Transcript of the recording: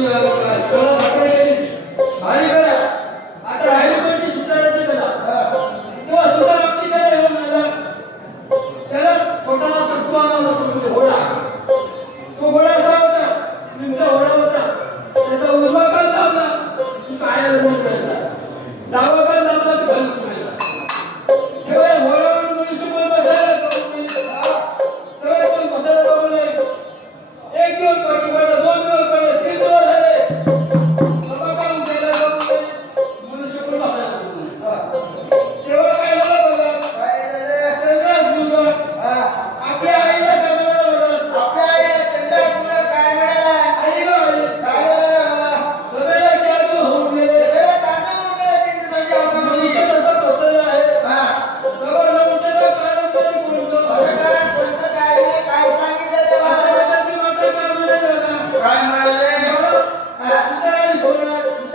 Yeah.